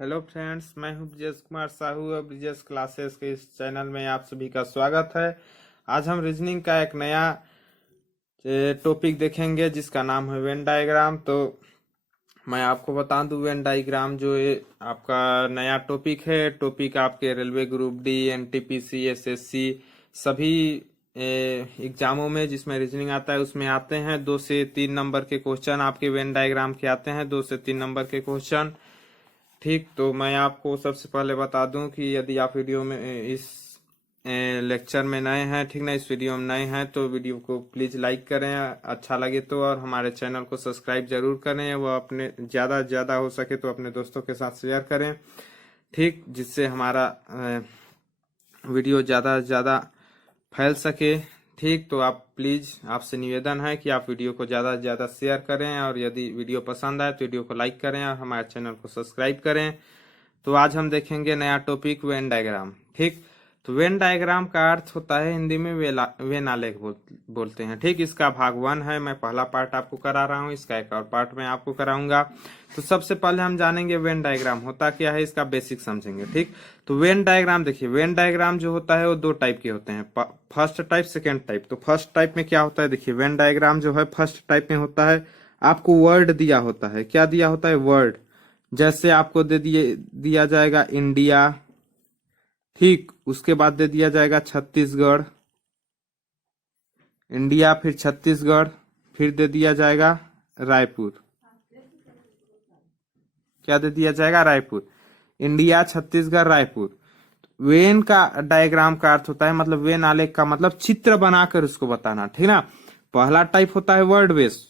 Hello friends, मैं हूं ब्रिजेश कुमार साहू और ब्रिजेश क्लासेस के इस चैनल में आप सभी का स्वागत है। आज हम रीजनिंग का एक नया टॉपिक देखेंगे जिसका नाम है वेन डायग्राम। तो मैं आपको बता दूं, वेन डायग्राम जो ये आपका नया टॉपिक है। टॉपिक आपके railway group D, NTPC, SSC सभी एग्जामों में जिसमें रीजनिंग आता है उसमें आते हैं। 2 से 3 नंबर के क्वेश्चन आपके वेन डायग्राम के आते हैं, 2 से 3 नंबर के क्वेश्चन। ठीक, तो मैं आपको सबसे पहले बता दूं कि यदि आप वीडियो में इस लेक्चर में नए हैं, ठीक ना, इस वीडियो में नए हैं तो वीडियो को प्लीज लाइक करें अच्छा लगे तो, और हमारे चैनल को सब्सक्राइब जरूर करें। वो अपने ज्यादा हो सके तो अपने दोस्तों के साथ शेयर करें, ठीक, जिससे हमारा वीडियो ज्यादा फैल सके। ठीक, तो आप प्लीज, आपसे निवेदन है कि आप वीडियो को ज्यादा से ज्यादा शेयर करें, और यदि वीडियो पसंद आए तो वीडियो को लाइक करें और हमारे चैनल को सब्सक्राइब करें। तो आज हम देखेंगे नया टॉपिक वेन डायग्राम। ठीक, तो वेन डायग्राम का अर्थ होता है हिंदी में वेन आलेख बोलते हैं। ठीक, इसका भाग 1 है। मैं पहला पार्ट आपको करा रहा हूँ, इसका एक और पार्ट मैं आपको कराऊंगा। तो सबसे पहले हम जानेंगे वेन डायग्राम होता क्या है, इसका बेसिक समझेंगे। ठीक, तो वेन डायग्राम देखिए, वेन डायग्राम जो होता है वो 2 टाइप के होते हैं, फर्स्ट टाइप, सेकेंड टाइप। तो फर्स्ट टाइप में क्या होता है, देखिए वेन डायग्राम जो है फर्स्ट टाइप में होता है, आपको वर्ड दिया होता है। क्या दिया होता है? वर्ड। जैसे आपको दिया जाएगा इंडिया, ठीक, उसके बाद दे दिया जाएगा छत्तीसगढ़, इंडिया, फिर छत्तीसगढ़, फिर दे दिया जाएगा रायपुर। क्या दे दिया जाएगा? रायपुर। इंडिया, छत्तीसगढ़, रायपुर। वेन का डायग्राम का अर्थ होता है, मतलब वेन आलेख का मतलब चित्र बनाकर उसको बताना, ठीक ना। पहला टाइप होता है वर्ड बेस्ड।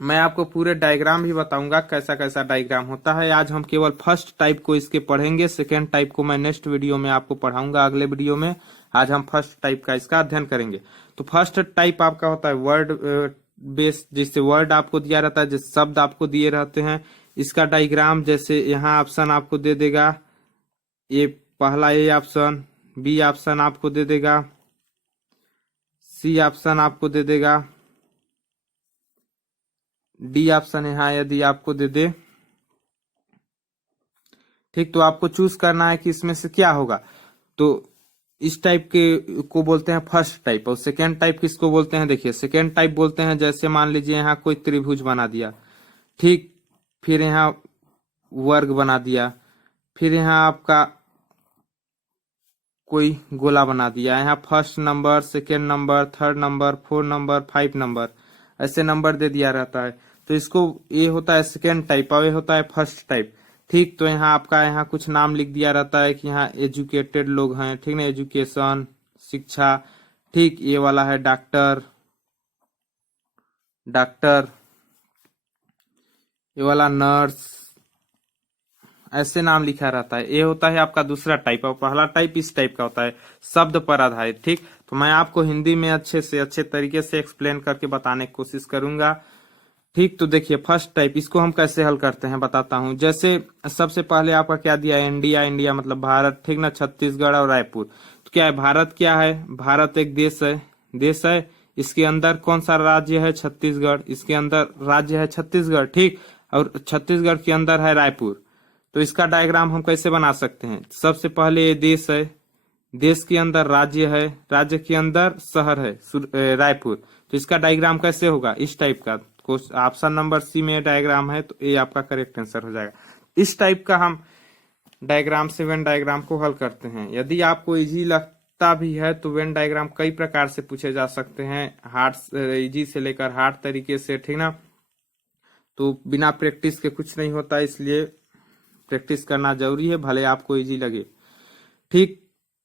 मैं आपको पूरे डायग्राम भी बताऊंगा कैसा कैसा डायग्राम होता है। आज हम केवल फर्स्ट टाइप को इसके पढ़ेंगे, सेकेंड टाइप को मैं नेक्स्ट वीडियो में आपको पढ़ाऊंगा, अगले वीडियो में। आज हम फर्स्ट टाइप का इसका अध्ययन करेंगे। तो फर्स्ट टाइप आपका होता है वर्ड बेस्ड, जिससे वर्ड आपको दिया रहता है, जिस शब्द आपको दिए रहते हैं। इसका डायग्राम जैसे यहाँ ऑप्शन आपको दे देगा, ये पहला ए ऑप्शन, बी ऑप्शन आपको दे देगा, सी ऑप्शन आपको दे देगा, डी ऑप्शन यहाँ यदि आपको दे दे। ठीक, तो आपको चूज करना है कि इसमें से क्या होगा। तो इस टाइप के को बोलते हैं फर्स्ट टाइप। और सेकेंड टाइप किसको बोलते हैं? देखिए, सेकेंड टाइप बोलते हैं, जैसे मान लीजिए यहाँ कोई त्रिभुज बना दिया, ठीक, फिर यहाँ वर्ग बना दिया, फिर यहाँ आपका कोई गोला बना दिया, यहाँ first number, second number, third number, 4 number, 5 number, ऐसे नंबर दे दिया रहता है। तो इसको, ये होता है सेकेंड टाइप और ये होता है फर्स्ट टाइप। ठीक, तो यहाँ आपका यहाँ कुछ नाम लिख दिया रहता है कि यहाँ एजुकेटेड लोग हैं, ठीक ना, एजुकेशन, शिक्षा। ठीक, ये वाला है डॉक्टर, ये वाला नर्स, ऐसे नाम लिखा रहता है। ये होता है आपका दूसरा टाइप। और पहला टाइप इस टाइप का होता है, शब्द पर आधारित। ठीक, तो मैं आपको हिंदी में अच्छे से अच्छे तरीके से एक्सप्लेन करके बताने की कोशिश करूंगा। ठीक, तो देखिए फर्स्ट टाइप, इसको हम कैसे हल करते हैं बताता हूं। जैसे सबसे पहले आपका क्या दिया है, इंडिया, इंडिया मतलब भारत, ठीक ना, छत्तीसगढ़ और रायपुर। तो क्या है, भारत क्या है? भारत एक देश है। इसके अंदर कौन सा राज्य है? छत्तीसगढ़। इसके अंदर राज्य है छत्तीसगढ़, ठीक, और छत्तीसगढ़ के अंदर है रायपुर। तो इसका डायग्राम हम कैसे बना सकते हैं? सबसे पहले ये देश है, देश के अंदर राज्य है, राज्य के अंदर शहर है रायपुर। तो इसका डायग्राम कैसे होगा? इस टाइप का। ऑप्शन नंबर सी में डायग्राम है, तो ये आपका करेक्ट आंसर हो जाएगा। इस टाइप का हम डायग्राम से वेन डायग्राम को हल करते हैं। यदि आपको इजी लगता भी है तो वेन डायग्राम कई प्रकार से पूछे जा सकते हैं, हार्ड, इजी से लेकर हार्ड तरीके से, ठीक ना। तो बिना प्रैक्टिस के कुछ नहीं होता, इसलिए प्रैक्टिस करना जरूरी है, भले आपको इजी लगे। ठीक,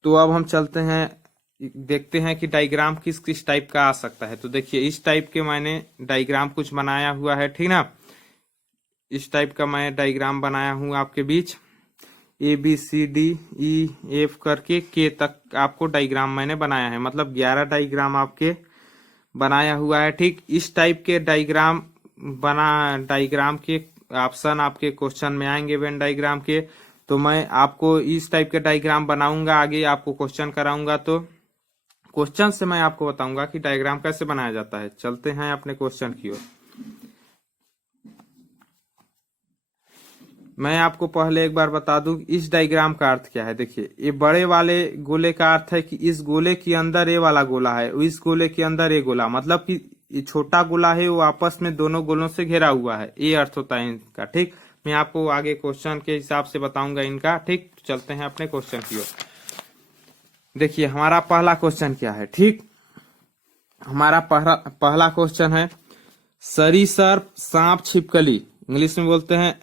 तो अब हम चलते हैं, देखते हैं कि डायग्राम किस किस टाइप का आ सकता है। तो देखिए, इस टाइप के मैंने डायग्राम कुछ बनाया हुआ है, ठीक ना। इस टाइप का मैं डायग्राम बनाया हूं आपके बीच, ABCDEF करके के तक आपको डायग्राम मैंने बनाया है, मतलब 11 डायग्राम आपके बनाया हुआ है। ठीक, इस टाइप के डायग्राम के ऑप्शन आपके क्वेश्चन में आएंगे वेन डायग्राम के। तो मैं आपको इस टाइप के डायग्राम बनाऊंगा, आगे आपको क्वेश्चन कराऊंगा, तो क्वेश्चन से मैं आपको बताऊंगा कि डायग्राम कैसे बनाया जाता है। चलते हैं अपने क्वेश्चन की ओर। मैं आपको पहले एक बार बता दूं इस डायग्राम का अर्थ क्या है। देखिए, ये बड़े वाले गोले का अर्थ है कि इस गोले के अंदर ये वाला गोला है, इस गोले के अंदर ये गोला, मतलब कि ये छोटा गोला है वो आपस में दोनों गोलों से घिरा हुआ है, ये अर्थ होता है इनका। ठीक, मैं आपको आगे क्वेश्चन के हिसाब से बताऊंगा इनका। ठीक, चलते हैं अपने क्वेश्चन की ओर। देखिए हमारा पहला क्वेश्चन क्या है। ठीक, हमारा पहला क्वेश्चन है सरीसर्प, सांप, छिपकली, इंग्लिश में बोलते हैं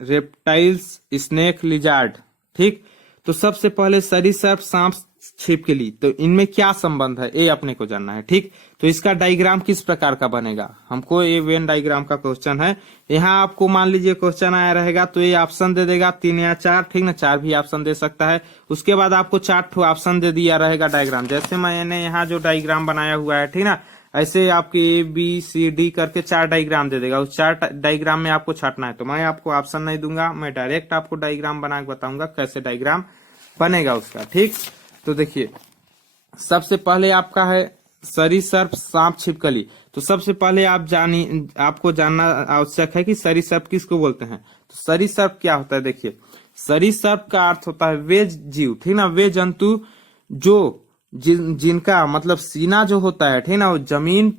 रेप्टाइल्स, स्नेक, लिजार्ड। ठीक, तो सबसे पहले सरीसर्प, सांप, छिपकली, तो इनमें क्या संबंध है ये अपने को जानना है। ठीक, तो इसका डायग्राम किस प्रकार का बनेगा, हमको ये वेन डायग्राम का क्वेश्चन है। यहाँ आपको मान लीजिए क्वेश्चन आया रहेगा तो ये ऑप्शन दे देगा 3 या 4, ठीक ना, 4 भी ऑप्शन दे सकता है। उसके बाद आपको 4 ऑप्शन दे दिया रहेगा डायग्राम, जैसे मैंने यहाँ जो डायग्राम बनाया हुआ है, ठीक ना, ऐसे आपके ABCD करके 4 डायग्राम दे देगा। उस 4 डायग्राम में आपको छाटना है, तो मैं आपको ऑप्शन नहीं दूंगा, मैं डायरेक्ट आपको डायग्राम बना के बताऊंगा कैसे डायग्राम बनेगा उसका। ठीक, तो देखिए सबसे पहले आपका है सरीसर्प, सांप, छिपकली। तो सबसे पहले आपको जानना आवश्यक है कि सरीसर्प किसको बोलते हैं। तो सरीसर्प क्या होता है। देखिए सरीसर्प का अर्थ होता है वे जीव, ठीक ना, वे जंतु जो जिनका मतलब सीना जो होता है, ठीक ना, वो जमीन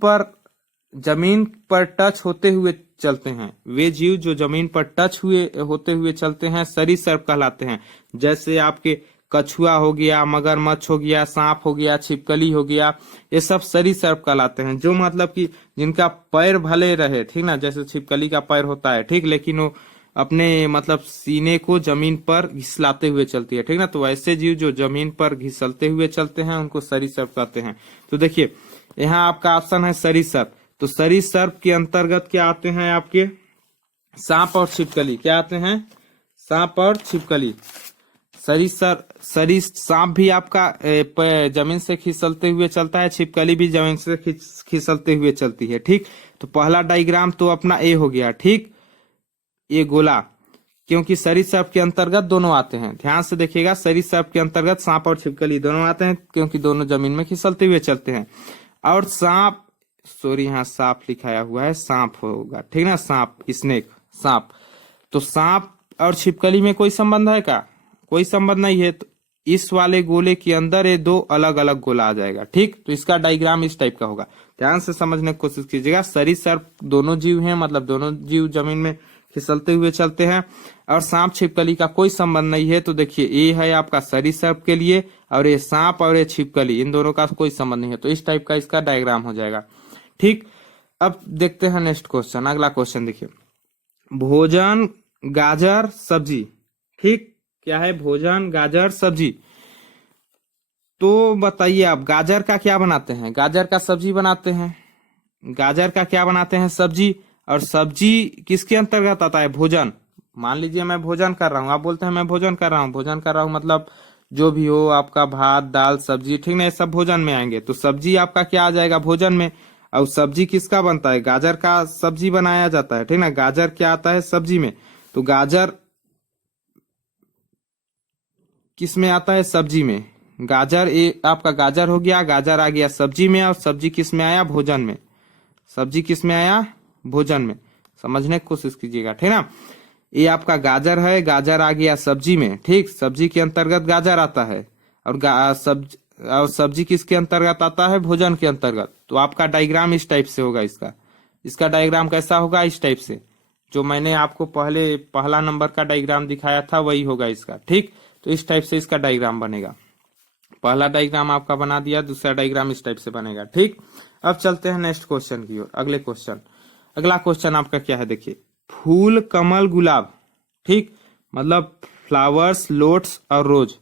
पर टच होते हुए चलते हैं। वे जीव जो जमीन पर टच होते हुए चलते हैं सरीसर्प कहलाते हैं। जैसे आपके कछुआ हो गया, मगरमच्छ हो गया, सांप हो गया, छिपकली हो गया, ये सब सरीसर्प कहलाते हैं। जो मतलब कि जिनका पैर भले रहे, ठीक ना, जैसे छिपकली का पैर होता है, ठीक, लेकिन वो अपने मतलब सीने को जमीन पर घिसलाते हुए चलती है, ठीक ना, तो ऐसे जीव जो जमीन पर घिसलते हुए चलते हैं उनको सरीसर्प कहते हैं। तो देखिए यहाँ आपका ऑप्शन है सरीसर्प। तो सरीसर्प के अंतर्गत क्या आते हैं आपके सांप और छिपकली, क्या आते हैं, सांप और छिपकली। सांप भी आपका जमीन से खिसलते हुए चलता है, छिपकली भी जमीन से खिसलते हुए चलती है। ठीक, तो पहला डायग्राम तो अपना ए हो गया। ठीक, ये गोला, क्योंकि सरीसर्प के अंतर्गत दोनों आते हैं, ध्यान से देखिएगा, सरीसर्प के अंतर्गत सांप और छिपकली दोनों आते हैं क्योंकि दोनों जमीन में खिसलते हुए चलते हैं। और सांप, सॉरी यहाँ सांप लिखाया हुआ है, सांप होगा, ठीक ना, सांप, स्नेक, सांप। तो सांप और छिपकली में कोई संबंध है क्या, कोई संबंध नहीं है। तो इस वाले गोले के अंदर ये 2 अलग अलग गोला आ जाएगा। ठीक, तो इसका डायग्राम इस टाइप का होगा, ध्यान से समझने की कोशिश कीजिएगा। सरीसर्प दोनों जीव हैं, मतलब दोनों जीव जमीन में फिसलते हुए चलते हैं, और सांप छिपकली का कोई संबंध नहीं है। तो देखिए ये है आपका सरीसर्प के लिए, और ये सांप और ये छिपकली, इन दोनों का कोई संबंध नहीं है। तो इस टाइप का इसका डायग्राम हो जाएगा। ठीक, अब देखते हैं नेक्स्ट क्वेश्चन, अगला क्वेश्चन देखिए, भोजन, गाजर, सब्जी। ठीक, क्या है, भोजन, गाजर, सब्जी। तो बताइए आप गाजर का क्या बनाते हैं, गाजर का सब्जी बनाते हैं, गाजर का क्या बनाते हैं, सब्जी। और सब्जी किसके अंतर्गत आता है, भोजन। मान लीजिए मैं भोजन कर रहा हूँ, आप बोलते हैं मैं भोजन कर रहा हूँ, भोजन कर रहा हूँ मतलब जो भी हो आपका भात, दाल, सब्जी, ठीक ना, ये सब भोजन में आएंगे। तो सब्जी आपका क्या आ जाएगा, भोजन में। और सब्जी किसका बनता है, गाजर का सब्जी बनाया जाता है, ठीक ना, गाजर क्या आता है, सब्जी में। तो गाजर किस में आता है, सब्जी में। गाजर, ये आपका गाजर हो गया, गाजर आ गया सब्जी में, और सब्जी किस में आया, भोजन में। सब्जी किस में आया, भोजन में, समझने की कोशिश कीजिएगा, ठीक ना। ये आपका गाजर है, गाजर आ गया सब्जी में। ठीक, सब्जी के अंतर्गत गाजर आता है, और सब्जी किसके अंतर्गत आता है, भोजन के अंतर्गत। तो आपका डायग्राम इस टाइप से होगा, इसका डायग्राम कैसा होगा, इस टाइप से, जो मैंने आपको पहला नंबर का डायग्राम दिखाया था वही होगा इसका। ठीक, तो इस टाइप से इसका डायग्राम बनेगा। पहला डायग्राम आपका बना दिया, दूसरा डायग्राम इस टाइप से बनेगा। ठीक, अब चलते हैं नेक्स्ट क्वेश्चन की ओर, अगला क्वेश्चन आपका क्या है, देखिए, फूल, कमल, गुलाब। ठीक, मतलब फ्लावर्स, लोट्स और रोज।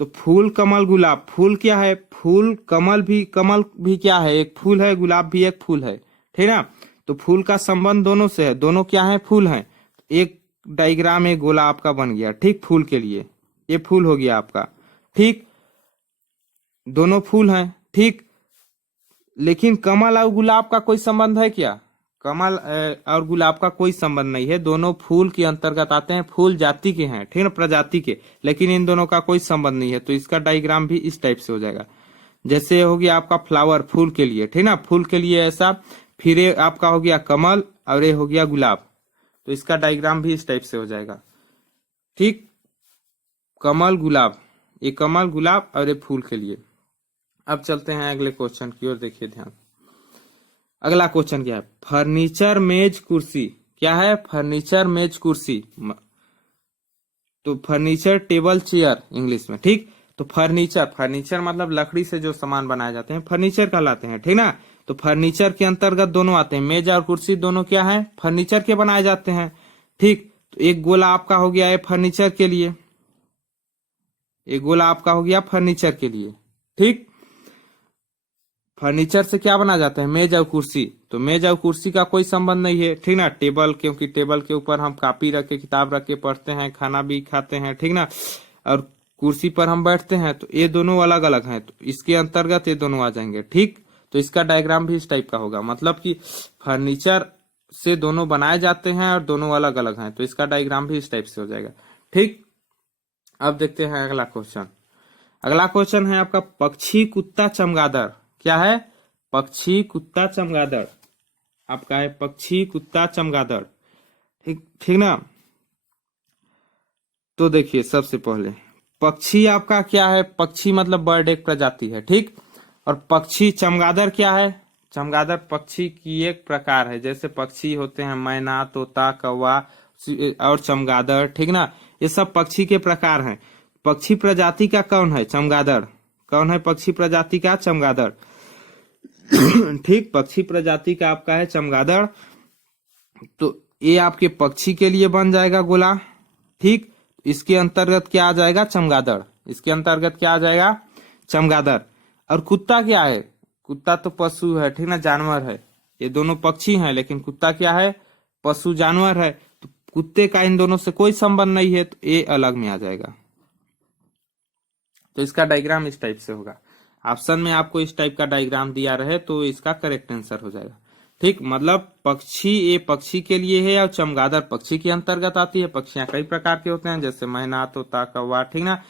तो फूल, कमल, गुलाब। फूल क्या है, फूल, कमल भी क्या है, एक फूल है, गुलाब भी एक फूल है, ठीक ना। तो फूल का संबंध दोनों से है, दोनों क्या है, फूल हैं। एक डायग्राम, एक गोला आपका बन गया। ठीक, फूल के लिए ये फूल हो गया आपका। ठीक, दोनों फूल हैं। ठीक, लेकिन कमल और गुलाब का कोई संबंध है क्या, कमल और गुलाब का कोई संबंध नहीं है, दोनों फूल के अंतर्गत आते हैं, फूल जाति के हैं, ठीक है, प्रजाति के, लेकिन इन दोनों का कोई संबंध नहीं है। तो इसका डायग्राम भी इस टाइप से हो जाएगा, जैसे हो गया आपका फ्लावर, फूल के लिए, ठीक ना, फूल के लिए ऐसा, फिर आपका हो गया कमल, और ये हो गया गुलाब। तो इसका डायग्राम भी इस टाइप से हो जाएगा। ठीक, कमल गुलाब, ये कमल गुलाब और ये फूल के लिए। अब चलते हैं अगले क्वेश्चन की ओर, देखिए ध्यान। अगला क्वेश्चन क्या है? फर्नीचर मेज कुर्सी। क्या है? फर्नीचर मेज कुर्सी, तो फर्नीचर टेबल चेयर इंग्लिश में। ठीक, तो फर्नीचर, फर्नीचर मतलब लकड़ी से जो सामान बनाए जाते हैं फर्नीचर कहलाते हैं। ठीक ना, तो फर्नीचर के अंतर्गत दोनों आते हैं, मेज और कुर्सी दोनों क्या है? फर्नीचर के बनाए जाते हैं। ठीक, तो एक गोला आपका हो गया है फर्नीचर के लिए, एक गोला आपका हो गया फर्नीचर के लिए। ठीक, फर्नीचर से क्या बना जाता है? मेज और कुर्सी। तो मेज और कुर्सी का कोई संबंध नहीं है। ठीक ना, टेबल, क्योंकि टेबल के ऊपर हम कॉपी रख के, किताब रख के पढ़ते हैं, खाना भी खाते हैं। ठीक ना, और कुर्सी पर हम बैठते हैं, तो ये दोनों अलग अलग हैं, तो इसके अंतर्गत ये दोनों आ जाएंगे। ठीक, तो इसका डायग्राम भी इस टाइप का होगा, मतलब कि फर्नीचर से दोनों बनाए जाते हैं और दोनों अलग अलग हैं, तो इसका डायग्राम भी इस टाइप से हो जाएगा। ठीक, अब देखते हैं अगला क्वेश्चन। अगला क्वेश्चन है आपका पक्षी कुत्ता चमगादड़। क्या है? पक्षी कुत्ता चमगादड़, आपका है पक्षी कुत्ता चमगादड़। ठीक, ठीक ना, तो देखिए सबसे पहले पक्षी आपका क्या है? पक्षी मतलब बर्ड, एक प्रजाति है। ठीक, और पक्षी चमगादड़ क्या है? चमगादड़ पक्षी की एक प्रकार है। जैसे पक्षी होते हैं मैना, तोता, कौवा और चमगादड़। ठीक ना, ये सब पक्षी के प्रकार हैं। पक्षी प्रजाति का कौन है? चमगादड़। कौन है पक्षी प्रजाति का? चमगादड़। ठीक, पक्षी प्रजाति का आपका है चमगादड़। तो ये आपके पक्षी के लिए बन जाएगा गोला। ठीक, इसके अंतर्गत क्या आ जाएगा? चमगादड़। इसके अंतर्गत क्या आ जाएगा? चमगादड़। और कुत्ता क्या है? कुत्ता तो पशु है। ठीक ना, जानवर है। ये दोनों पक्षी हैं, लेकिन कुत्ता क्या है? पशु जानवर है। तो कुत्ते का इन दोनों से कोई संबंध नहीं है, तो ये अलग में आ जाएगा। तो इसका डायग्राम इस टाइप से होगा। ऑप्शन में आपको इस टाइप का डायग्राम दिया रहे तो इसका करेक्ट आंसर हो जाएगा। ठीक, मतलब पक्षी, ये पक्षी के लिए है और चमगादड़ पक्षी के अंतर्गत आती है। पक्षियां कई प्रकार के होते हैं, जैसे मैना, तोता, कौवा। ठीक ना,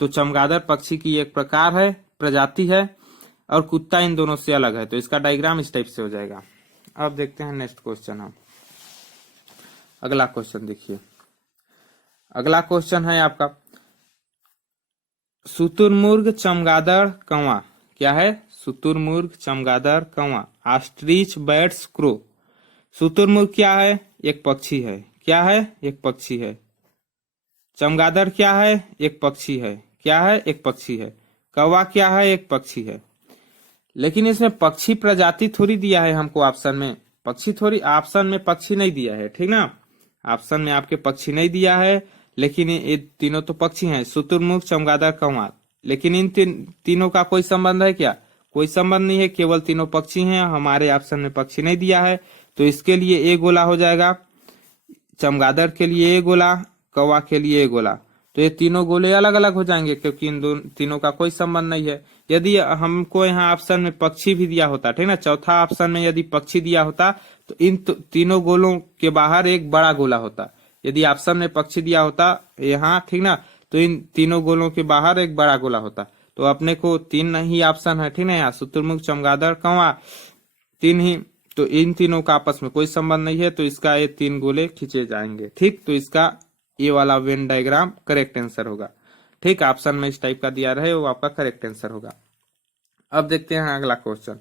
तो चमगादड़ पक्षी की एक प्रकार है, प्रजाति है, और कुत्ता इन दोनों से अलग है। तो इसका डायग्राम इस टाइप से हो जाएगा। अब देखते हैं नेक्स्ट क्वेश्चन। हम अगला क्वेश्चन देखिए। अगला क्वेश्चन है आपका शुतुरमुर्ग चमगादड़ कौवा। क्या है? शुतुरमुर्ग चमगादड़ कौवा, ऑस्ट्रिच बैट्स क्रो। शुतुरमुर्ग क्या है? एक पक्षी है। क्या है? एक पक्षी है। चमगादड़ क्या है? एक पक्षी है। क्या है? एक पक्षी है। कौवा क्या है? एक पक्षी है। लेकिन इसमें पक्षी प्रजाति थोड़ी दिया है हमको ऑप्शन में, पक्षी थोड़ी, ऑप्शन में पक्षी नहीं दिया है। ठीक ना, ऑप्शन में आपके पक्षी नहीं दिया है, लेकिन ये तीनों तो पक्षी हैं, शुतुरमुर्ग, चमगादड़, कौवा। लेकिन इन तीनों का कोई संबंध है क्या? कोई संबंध नहीं है, केवल तीनों पक्षी हैं। हमारे ऑप्शन में पक्षी नहीं दिया है, तो इसके लिए ए गोला हो जाएगा, चमगादड़ के लिए ए गोला, कौवा के लिए ए गोला। तो ये तीनों गोले अलग अलग हो जाएंगे, क्योंकि इन तीनों का कोई संबंध नहीं है। यदि हमको यहाँ ऑप्शन में पक्षी भी दिया होता, ठीक ना, चौथा ऑप्शन में यदि पक्षी दिया होता, तो इन तीनों गोलों के बाहर एक बड़ा गोला होता। यदि ऑप्शन में पक्षी दिया होता यहाँ, ठीक ना, तो इन तीनों गोलों के बाहर एक बड़ा गोला होता। तो अपने को तीन ही ऑप्शन है, ठीक ना, यहाँ शुतुरमुर्ग, चमगादड़, कौवा, तीन ही। तो इन तीनों का आपस में कोई संबंध नहीं है, तो इसका ये तीन गोले खींचे जाएंगे। ठीक, तो इसका ये वाला वेन डायग्राम करेक्ट आंसर होगा। ठीक, ऑप्शन में इस टाइप का दिया रहे वो आपका करेक्ट आंसर होगा। अब देखते हैं अगला क्वेश्चन।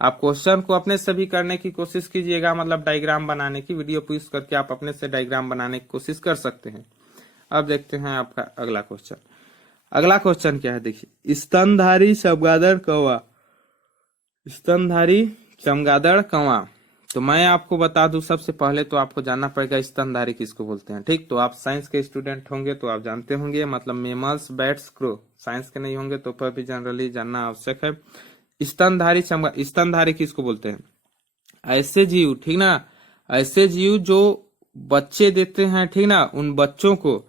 आप क्वेश्चन को अपने से भी करने की कोशिश कीजिएगा, मतलब डायग्राम बनाने की वीडियो पॉज करके आप अपने से डायग्राम बनाने की कोशिश कर सकते हैं। अब देखते हैं आपका अगला क्वेश्चन। अगला क्वेश्चन क्या है, देखिए, स्तनधारी चमगादड़ कौवा। स्तनधारी चमगादड़ कौवा, तो मैं आपको बता दूं, सबसे पहले तो आपको जानना पड़ेगा स्तनधारी किसको बोलते हैं। ठीक, तो आप साइंस के स्टूडेंट होंगे तो आप जानते होंगे, मतलब मेमल्स, बैट्स, क्रो। साइंस के नहीं होंगे तो पर भी जनरली जानना आवश्यक है। स्तनधारी स्तनधारी किसको बोलते हैं? ऐसे जीव, ठीक ना, ऐसे जीव जो बच्चे देते हैं, ठीक ना, उन बच्चों को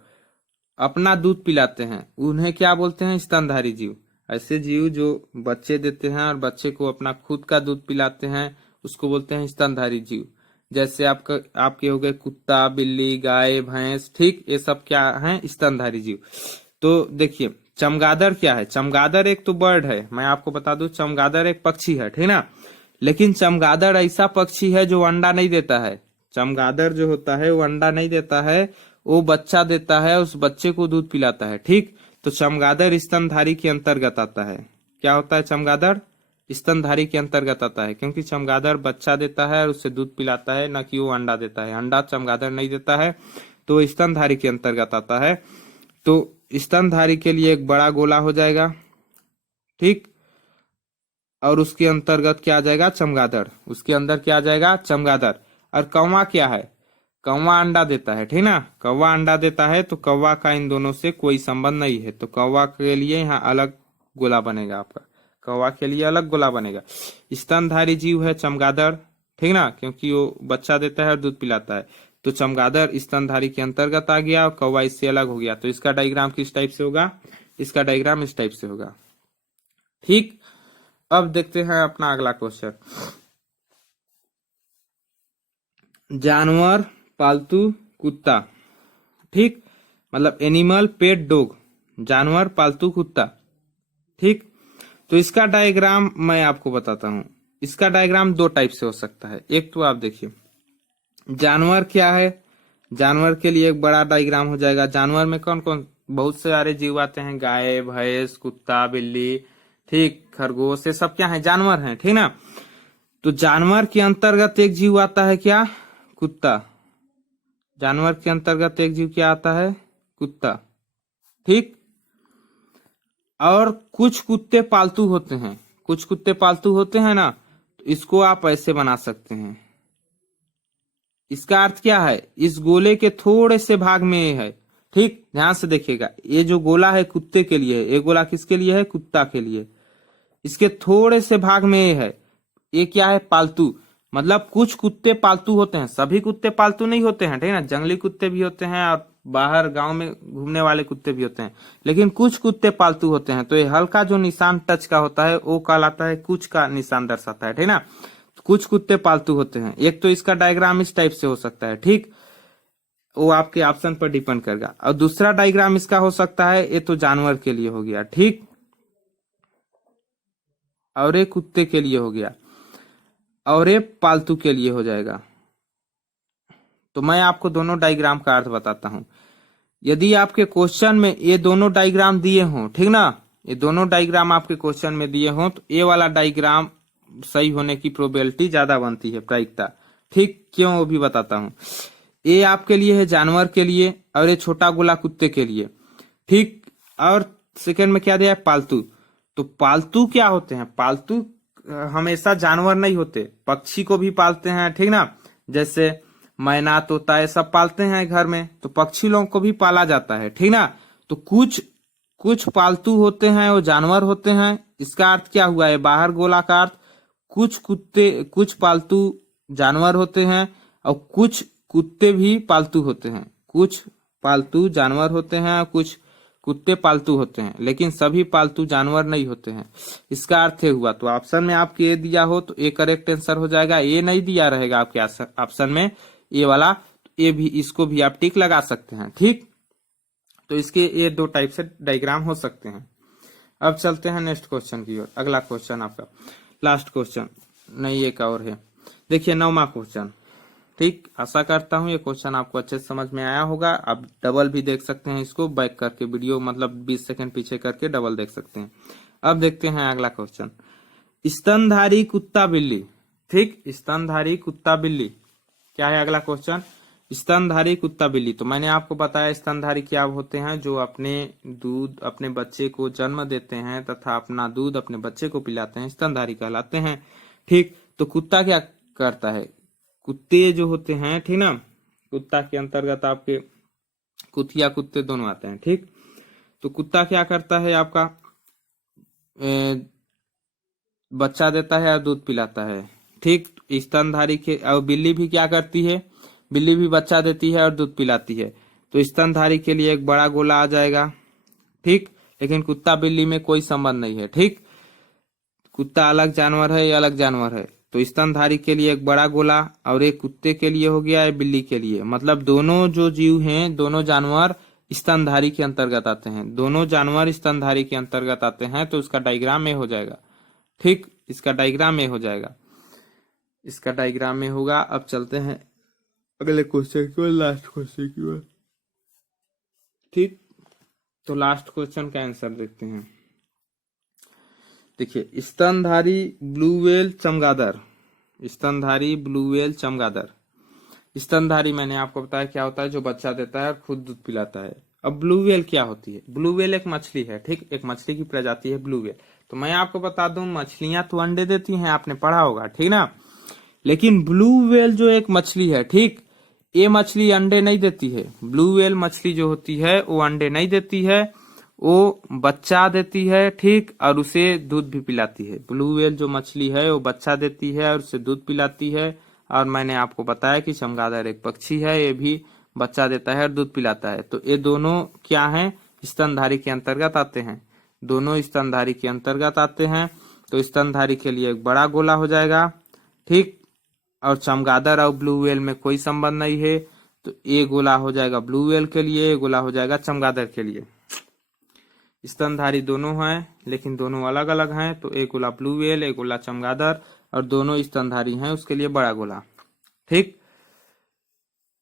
अपना दूध पिलाते हैं, उन्हें क्या बोलते हैं? स्तनधारी जीव। ऐसे जीव जो बच्चे देते हैं और बच्चे को अपना खुद का दूध पिलाते हैं, उसको बोलते हैं स्तनधारी जीव। जैसे आपके हो गए कुत्ता, बिल्ली, गाय, भैंस। ठीक, ये सब क्या हैं? स्तनधारी जीव। तो देखिए, चमगादड़ क्या है? चमगादड़ एक तो बर्ड है, मैं आपको बता दूं, चमगादड़ एक पक्षी है, ठीक ना, लेकिन चमगादड़ ऐसा पक्षी है जो अंडा नहीं देता है। चमगादड़ जो होता है वो अंडा नहीं देता है, वो बच्चा देता है, उस बच्चे को दूध पिलाता है। ठीक, तो चमगादड़ स्तनधारी के अंतर्गत आता है। क्या होता है? चमगादड़ स्तनधारी के अंतर्गत आता है, क्योंकि चमगादड़ बच्चा देता है और उससे दूध पिलाता है, न कि वो अंडा देता है। अंडा चमगादड़ नहीं देता है, तो स्तनधारी के अंतर्गत आता है। तो स्तनधारी के लिए एक बड़ा गोला हो जाएगा। ठीक, और उसके अंतर्गत क्या आ जाएगा? चमगादड़। उसके अंदर क्या आ जाएगा? चमगादड़। और कौवा क्या है? कौवा अंडा देता है। ठीक ना, कौवा अंडा देता है, तो कौवा का इन दोनों से कोई संबंध नहीं है, तो कौवा के लिए यहाँ अलग गोला बनेगा आपका। कौवा के लिए अलग गोला बनेगा। स्तनधारी जीव है चमगादड़, ठीक ना, क्योंकि वो बच्चा देता है और दूध पिलाता है। तो चमगादड़ स्तनधारी के अंतर्गत आ गया और कौवा इससे अलग हो गया। तो इसका डायग्राम किस टाइप से होगा? इसका डायग्राम इस टाइप से होगा। ठीक, अब देखते हैं अपना अगला क्वेश्चन। जानवर, पालतू कुत्ता। ठीक, मतलब एनिमल, पेट, डॉग। जानवर, पालतू कुत्ता। ठीक, तो इसका डायग्राम मैं आपको बताता हूं। इसका डायग्राम दो टाइप से हो सकता है। एक तो आप देखिए, जानवर क्या है? जानवर के लिए एक बड़ा डायग्राम हो जाएगा। जानवर में कौन कौन? बहुत सारे जीव आते हैं, गाय, भैंस, कुत्ता, बिल्ली, ठीक, खरगोश, ये सब क्या है? जानवर हैं। ठीक ना, तो जानवर के अंतर्गत एक जीव आता है, क्या? कुत्ता। जानवर के अंतर्गत एक जीव क्या आता है? कुत्ता। ठीक, और कुछ कुत्ते पालतू होते हैं। कुछ कुत्ते पालतू होते हैं ना, तो इसको आप ऐसे बना सकते हैं। इसका अर्थ क्या है? इस गोले के थोड़े से भाग में ये है। ठीक, ध्यान से देखिएगा, ये जो गोला है कुत्ते के लिए है, ये गोला किसके लिए है? कुत्ता के लिए। इसके थोड़े से भाग में ये है, ये क्या है? पालतू। मतलब कुछ कुत्ते पालतू होते हैं, सभी कुत्ते पालतू नहीं होते हैं। ठीक है ना, जंगली कुत्ते भी होते हैं और बाहर गांव में घूमने वाले कुत्ते भी होते हैं, लेकिन कुछ कुत्ते पालतू होते हैं। तो ये हल्का जो निशान टच का होता है वो कहलाता है कुछ का निशान दर्शाता है। ठीक ना, तो कुछ कुत्ते पालतू होते हैं। एक तो इसका डायग्राम इस टाइप से हो सकता है। ठीक, वो आपके ऑप्शन पर डिपेंड करेगा। और दूसरा डायग्राम इसका हो सकता है, ये तो जानवर के लिए हो गया। ठीक, और ये कुत्ते के लिए हो गया, और ये पालतू के लिए हो जाएगा। तो मैं आपको दोनों डायग्राम का अर्थ बताता हूं। यदि आपके क्वेश्चन में ये दोनों डायग्राम दिए हों, ठीक ना, ये दोनों डायग्राम आपके क्वेश्चन में दिए हों, तो ये वाला डायग्राम सही होने की प्रोबेबिलिटी ज्यादा बनती है, प्रायिकता। ठीक, क्यों वो भी बताता हूं। ये आपके लिए है जानवर के लिए, और ये छोटा गोला कुत्ते के लिए। ठीक, और सेकंड में क्या दिया है? पालतू। तो पालतू क्या होते हैं? पालतू हमेशा जानवर नहीं होते, पक्षी को भी पालते हैं। ठीक ना, जैसे मैना, तोता, ये सब पालते हैं घर में, तो पक्षी लोगों को भी पाला जाता है। ठीक ना, तो कुछ कुछ पालतू होते हैं, वो जानवर होते हैं। इसका अर्थ क्या हुआ है? बाहर गोला का अर्थ, कुछ कुत्ते, कुछ पालतू जानवर होते हैं और कुछ कुत्ते भी पालतू होते हैं। कुछ पालतू जानवर होते हैं, कुछ कुत्ते पालतू होते हैं, लेकिन सभी पालतू जानवर नहीं होते हैं। इसका अर्थ हुआ। तो ऑप्शन में आपके ये दिया हो तो ये करेक्ट आंसर हो जाएगा। ये नहीं दिया रहेगा आपके ऑप्शन में, ये वाला, ये भी, इसको भी आप टिक लगा सकते हैं। ठीक, तो इसके ये दो टाइप से डायग्राम हो सकते हैं। अब चलते हैं नेक्स्ट क्वेश्चन की ओर। अगला क्वेश्चन आपका लास्ट क्वेश्चन नहीं, एक और है। देखिए 9वां क्वेश्चन। ठीक, आशा करता हूं ये क्वेश्चन आपको अच्छे से समझ में आया होगा। आप डबल भी देख सकते हैं इसको, बैक करके वीडियो, मतलब 20 सेकंड पीछे करके डबल देख सकते हैं। अब देखते हैं अगला क्वेश्चन। स्तनधारी कुत्ता बिल्ली। ठीक, स्तनधारी कुत्ता बिल्ली क्या है अगला क्वेश्चन? स्तनधारी कुत्ता बिल्ली। तो मैंने आपको बताया स्तनधारी क्या होते हैं? जो अपने दूध, अपने बच्चे को जन्म देते हैं तथा अपना दूध अपने बच्चे को पिलाते हैं, स्तनधारी कहलाते हैं। ठीक, तो कुत्ता क्या करता है? कुत्ते जो होते हैं, ठीक ना, कुत्ता के अंतर्गत आपके कुतिया कुत्ते दोनों आते हैं। ठीक, तो कुत्ता क्या करता है? आपका बच्चा देता है और दूध पिलाता है। ठीक, स्तनधारी के, और बिल्ली भी क्या करती है? बिल्ली भी बच्चा देती है और दूध पिलाती है। तो स्तनधारी के लिए एक बड़ा गोला आ जाएगा। ठीक, लेकिन कुत्ता बिल्ली में कोई संबंध नहीं है। ठीक, कुत्ता अलग जानवर है, ये अलग जानवर है। तो स्तनधारी के लिए एक बड़ा गोला, और एक कुत्ते के लिए हो गया, है बिल्ली के लिए। मतलब दोनों जो जीव हैं, दोनों जानवर स्तनधारी के अंतर्गत आते हैं। दोनों जानवर स्तनधारी के अंतर्गत आते हैं, तो इसका डायग्राम में हो जाएगा। ठीक, इसका डायग्राम में हो जाएगा, इसका डायग्राम में होगा। अब चलते हैं अगले क्वेश्चन की ओर, लास्ट क्वेश्चन की ओर। ठीक, तो लास्ट क्वेश्चन का आंसर देखते हैं। देखिए, स्तनधारी ब्लू व्हेल चमगादड़, स्तनधारी ब्लू व्हेल चमगादड़। स्तनधारी मैंने आपको बताया क्या होता है, जो बच्चा देता है और खुद दूध पिलाता है। अब ब्लू व्हेल क्या होती है? ब्लू व्हेल एक मछली है, ठीक, एक मछली की प्रजाति है ब्लू व्हेल। तो मैं आपको बता दूं, मछलियां तो अंडे देती हैं, आपने पढ़ा होगा, ठीक ना। लेकिन ब्लू व्हेल जो एक मछली है, ठीक, ये मछली अंडे नहीं देती है। ब्लू व्हेल मछली जो होती है वो अंडे नहीं देती है, वो बच्चा देती है, ठीक, और उसे दूध भी पिलाती है। ब्लू व्हेल जो मछली है वो बच्चा देती है और उसे दूध पिलाती है। और मैंने आपको बताया कि चमगादड़ एक पक्षी है, ये भी बच्चा देता है और दूध पिलाता है। तो ये दोनों क्या हैं? स्तनधारी के अंतर्गत आते हैं, दोनों स्तनधारी के अंतर्गत आते हैं। तो स्तनधारी के लिए एक बड़ा गोला हो जाएगा, ठीक, और चमगादड़ और ब्लू व्हेल में कोई संबंध नहीं है, तो ये गोला हो जाएगा ब्लू व्हेल के लिए, ये गोला हो जाएगा चमगादड़ के लिए। स्तनधारी दोनों हैं, लेकिन दोनों अलग अलग हैं। तो एक गोला ब्लू व्हेल, एक गोला चमगादड़, और दोनों स्तनधारी हैं, उसके लिए बड़ा गोला, ठीक।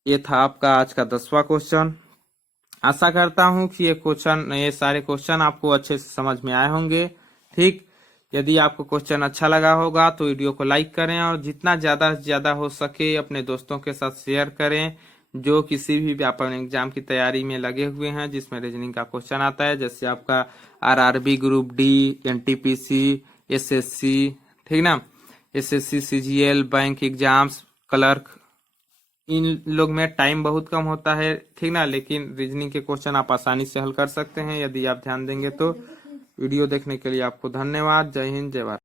ये था आपका आज का 10वां क्वेश्चन। आशा करता हूं कि ये सारे क्वेश्चन आपको अच्छे से समझ में आए होंगे, ठीक। यदि आपको क्वेश्चन अच्छा लगा होगा तो वीडियो को लाइक करें और जितना ज्यादा से ज्यादा हो सके अपने दोस्तों के साथ शेयर करें, जो किसी भी व्यापक एग्जाम की तैयारी में लगे हुए हैं जिसमें रीजनिंग का क्वेश्चन आता है, जैसे आपका RRB group D, NTPC, SSC, ठीक ना, SSC, CGL, bank exams, clerk, इन लोग में टाइम बहुत कम होता है, ठीक ना, लेकिन रीजनिंग के क्वेश्चन आप आसानी से हल कर सकते हैं यदि आप ध्यान देंगे तो। वीडियो देखने के लिए आपको धन्यवाद। जय हिंद, जय भारत।